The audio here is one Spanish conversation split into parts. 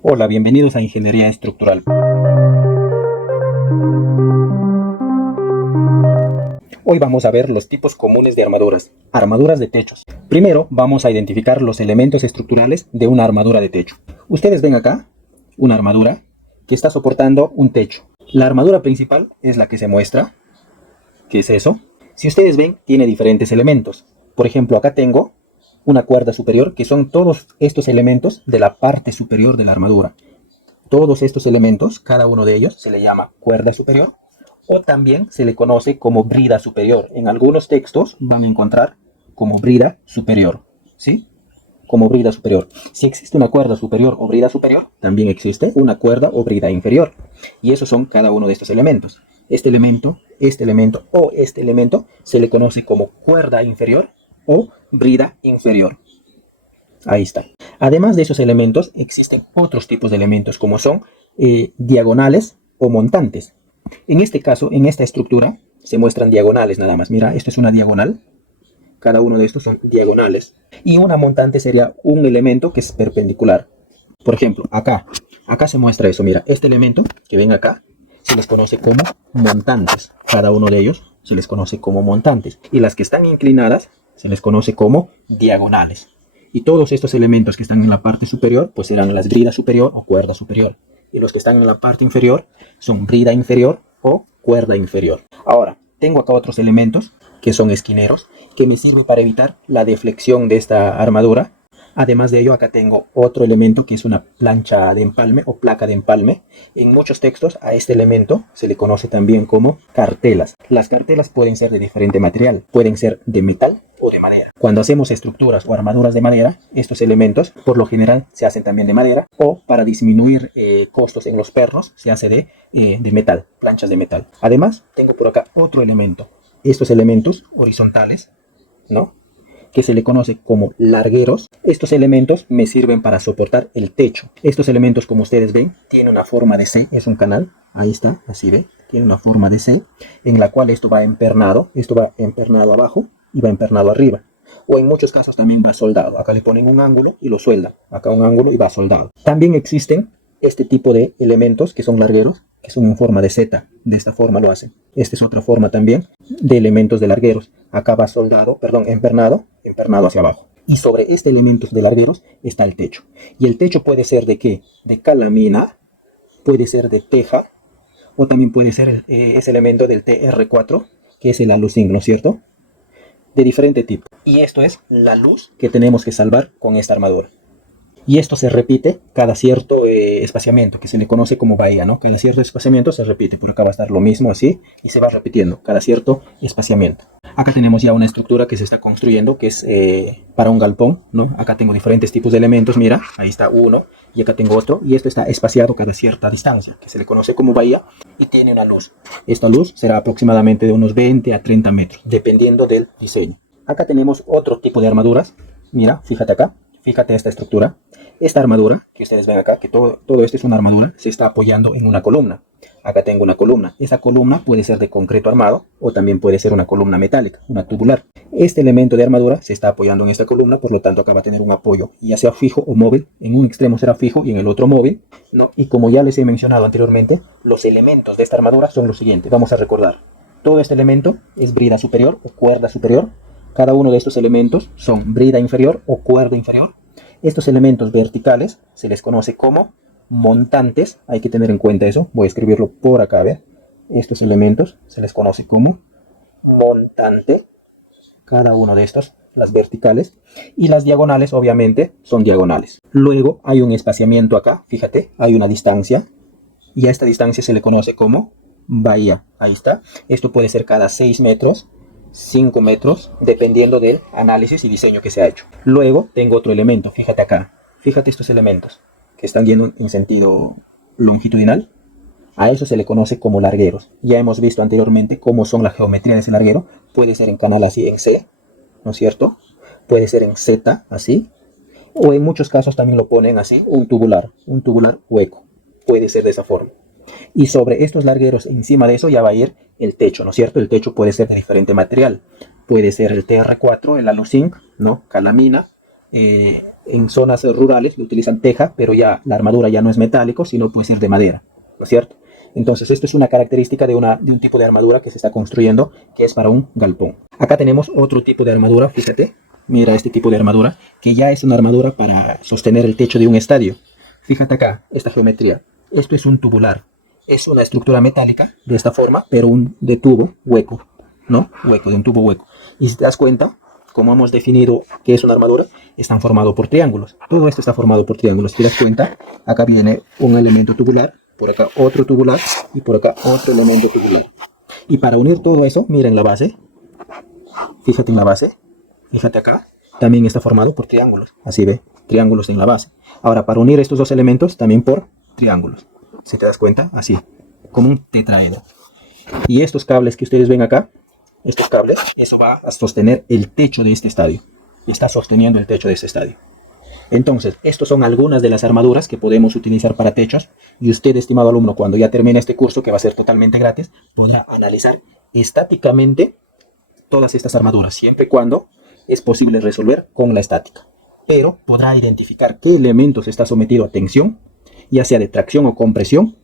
Hola, bienvenidos a Ingeniería Estructural. Hoy vamos a ver los tipos comunes de armaduras. Armaduras de techos. Primero vamos a identificar los elementos estructurales de una armadura de techo. Ustedes ven acá una armadura que está soportando un techo. La armadura principal es la que se muestra. ¿Qué es eso? Si ustedes ven, tiene diferentes elementos. Por ejemplo, acá tengo una cuerda superior, que son todos estos elementos de la parte superior de la armadura. Todos estos elementos, cada uno de ellos, se le llama cuerda superior o también se le conoce como brida superior. En algunos textos van a encontrar como brida superior, ¿sí? Como brida superior. Si existe una cuerda superior o brida superior, también existe una cuerda o brida inferior. Y esos son cada uno de estos elementos. Este elemento o este elemento se le conoce como cuerda inferior o brida inferior. Ahí está. Además de esos elementos, existen otros tipos de elementos como son diagonales o montantes. En este caso, en esta estructura, se muestran diagonales nada más. Mira, esto es una diagonal. Cada uno de estos son diagonales. Y una montante sería un elemento que es perpendicular. Por ejemplo, acá se muestra eso. Mira, este elemento que ven acá se les conoce como montantes. Cada uno de ellos se les conoce como montantes. Y las que están inclinadas se les conoce como diagonales. Y todos estos elementos que están en la parte superior, pues serán las brida superior o cuerda superior. Y los que están en la parte inferior son brida inferior o cuerda inferior. Ahora, tengo acá otros elementos que son esquineros, que me sirven para evitar la deflexión de esta armadura. Además de ello, acá tengo otro elemento que es una plancha de empalme o placa de empalme. En muchos textos a este elemento se le conoce también como cartelas. Las cartelas pueden ser de diferente material, pueden ser de metal o de madera. Cuando hacemos estructuras o armaduras de madera, estos elementos por lo general se hacen también de madera, o para disminuir costos en los pernos se hace de metal, planchas de metal. Además, tengo por acá otro elemento. Estos elementos horizontales, ¿no?, que se le conoce como largueros. Estos elementos me sirven para soportar el techo. Estos elementos, como ustedes ven, tienen una forma de C, es un canal, ahí está, así ve, tiene una forma de C, en la cual esto va empernado abajo y va empernado arriba. O en muchos casos también va soldado. Acá le ponen un ángulo y lo sueldan. Acá un ángulo y va soldado. También existen este tipo de elementos que son largueros, que son en forma de Z. De esta forma lo hacen. Esta es otra forma también de elementos de largueros. Acá va empernado hacia abajo. Y sobre este elemento de largueros está el techo. Y el techo puede ser de ¿qué? De calamina, puede ser de teja, o también puede ser ese elemento del TR4, que es el aluzinc, ¿no es cierto?, de diferente tipo. Y esto es la luz que tenemos que salvar con esta armadura. Y esto se repite cada cierto espaciamiento, que se le conoce como bahía, ¿no? Cada cierto espaciamiento se repite. Por acá va a estar lo mismo así, y se va repitiendo cada cierto espaciamiento. Acá tenemos ya una estructura que se está construyendo, que es para un galpón, ¿no? Acá tengo diferentes tipos de elementos, mira, ahí está uno, y acá tengo otro, y esto está espaciado cada cierta distancia, que se le conoce como bahía, y tiene una luz. Esta luz será aproximadamente de unos 20 a 30 metros, dependiendo del diseño. Acá tenemos otro tipo de armaduras, mira, fíjate acá. Fíjate esta estructura. Esta armadura que ustedes ven acá, que todo esto es una armadura, se está apoyando en una columna. Acá tengo una columna. Esa columna puede ser de concreto armado o también puede ser una columna metálica, una tubular. Este elemento de armadura se está apoyando en esta columna, por lo tanto acá va a tener un apoyo, ya sea fijo o móvil. En un extremo será fijo y en el otro móvil, ¿no? Y como ya les he mencionado anteriormente, los elementos de esta armadura son los siguientes. Vamos a recordar. Todo este elemento es brida superior o cuerda superior. Cada uno de estos elementos son brida inferior o cuerda inferior. Estos elementos verticales se les conoce como montantes. Hay que tener en cuenta eso. Voy a escribirlo por acá, ¿ver? Estos elementos se les conoce como montante. Cada uno de estos, las verticales. Y las diagonales, obviamente, son diagonales. Luego hay un espaciamiento acá. Fíjate, hay una distancia. Y a esta distancia se le conoce como bahía. Ahí está. Esto puede ser cada 6 metros. 5 metros, dependiendo del análisis y diseño que se ha hecho. Luego tengo otro elemento, fíjate acá, fíjate estos elementos que están yendo en sentido longitudinal. A eso se le conoce como largueros. Ya hemos visto anteriormente cómo son la geometría de ese larguero. Puede ser en canal así, en C, ¿no es cierto? Puede ser en Z, así. O en muchos casos también lo ponen así, un tubular hueco. Puede ser de esa forma. Y sobre estos largueros, encima de eso ya va a ir el techo, ¿no es cierto? El techo puede ser de diferente material. Puede ser el TR4, el aluzinc, ¿no? Calamina, en zonas rurales le utilizan teja, pero ya la armadura ya no es metálico, sino puede ser de madera, ¿no es cierto? Entonces esto es una característica de un tipo de armadura que se está construyendo, que es para un galpón. Acá tenemos otro tipo de armadura, fíjate, mira este tipo de armadura, que ya es una armadura para sostener el techo de un estadio. Fíjate acá, esta geometría, esto es un tubular, es una estructura metálica de esta forma, pero de tubo hueco, ¿no? Hueco, de un tubo hueco. Y si te das cuenta, como hemos definido que es una armadura, están formados por triángulos. Todo esto está formado por triángulos. Si te das cuenta, acá viene un elemento tubular, por acá otro tubular y por acá otro elemento tubular. Y para unir todo eso, miren la base. Fíjate en la base. Fíjate acá. También está formado por triángulos. Así ve, triángulos en la base. Ahora, para unir estos dos elementos, también por triángulos. Si te das cuenta, así, como un tetraedro. Y estos cables que ustedes ven acá, estos cables, eso va a sostener el techo de este estadio. Está sosteniendo el techo de este estadio. Entonces, estas son algunas de las armaduras que podemos utilizar para techos. Y usted, estimado alumno, cuando ya termine este curso, que va a ser totalmente gratis, podrá analizar estáticamente todas estas armaduras, siempre y cuando es posible resolver con la estática. Pero podrá identificar qué elementos está sometido a tensión, ya sea de tracción o compresión,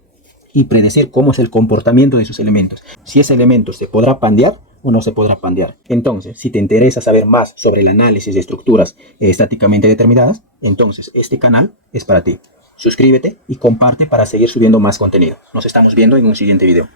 y predecir cómo es el comportamiento de esos elementos. Si ese elemento se podrá pandear o no se podrá pandear. Entonces, si te interesa saber más sobre el análisis de estructuras estáticamente determinadas, entonces este canal es para ti. Suscríbete y comparte para seguir subiendo más contenido. Nos estamos viendo en un siguiente video.